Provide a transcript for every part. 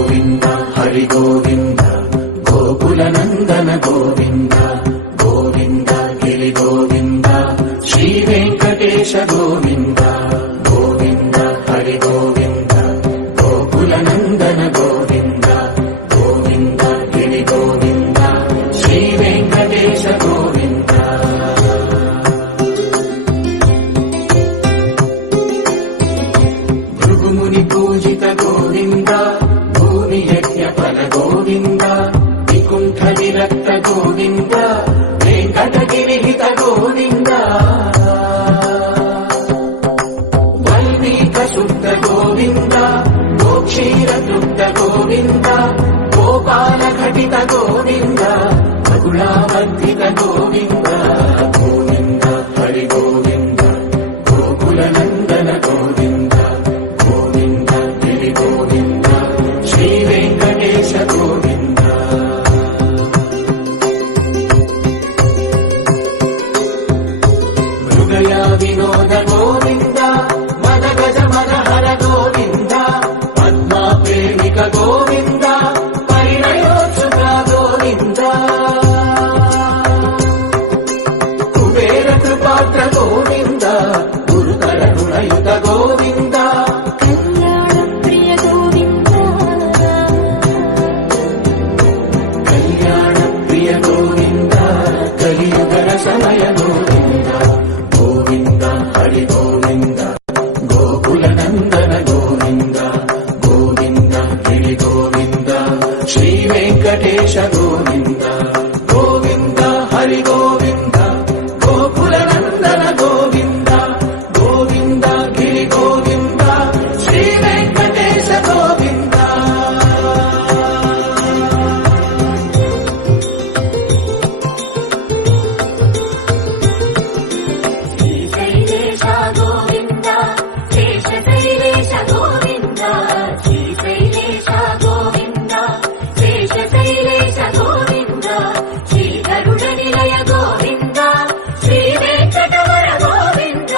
గోవింద హరి గోవింద గోకుల నందన గోవింద గోవింద గిరి గోవింద శ్రీ వెంకటేశ గోవింద గోవింద హరి గోవింద గోకుల నందన గోవింద గోవింద గిరి గోవింద శ్రీ వెంకటేశ గోవింద భృగుముని పూజిత గోవింద భూమి యజ్ఞ ఫల గోవింద వికుంఠ విరక్త గోవింద వెంకటగిరిహిత గోవింద వల్మీక శుద్ధ గోవింద గోక్షీర తృప్త గోవింద గోపాల ఘటిత గోవింద మగుళావర్ధిత గోవింద గోవింద హరి గోవింద గోకుల నందన గోవింద గోవింద గిరి గోవింద శ్రీ వెంకటేశ గోవింద మృగయ వినోద గోవింద మద గజ మనహర గోవింద పద్మా ప్రేమిక గోవింద పరిణయోత్సుక గోవింద కుబేర కృపాత్ర గోవింద గురుతర గుణయుత గోవింద కళ్యాణ ప్రియ గోవింద కలియుగ సమయ గోవింద గోవింద హరి గోవింద గోకుల నందన గోవింద గోవింద గిరి గోవింద శ్రీ వెంకటేశ గోవింద గోవింద హరి గోవింద గోకుల నందన గోవింద గోవింద గిరి గోవింద శ్రీ వెంకటేశ గోవింద శ్రీశైలేశ గోవింద శేషశైలేశ గోవింద శ్రీశైలేశ గోవింద శేషశైలేశ గోవింద శ్రీ గరుడ నిలయ గోవింద శ్రీ వెంకటవర గోవింద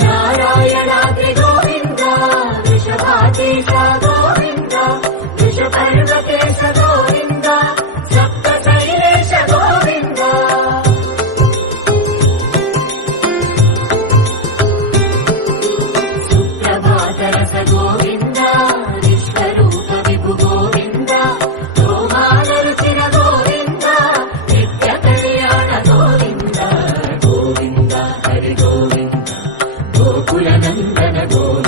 నారాయణాద్రి గోవింద వృషభాధీశ గోవింద వృషపర్వతేశ గోవింద సప్తశైలేశ గోవింద సుప్రభాతరస గోవింద విశ్వరూప విభు గోవింద రోమానరుచిర గోవింద నిత్య కళ్యాణ గోవింద గోవింద హరి గోవింద గోకుల నందన గోవింద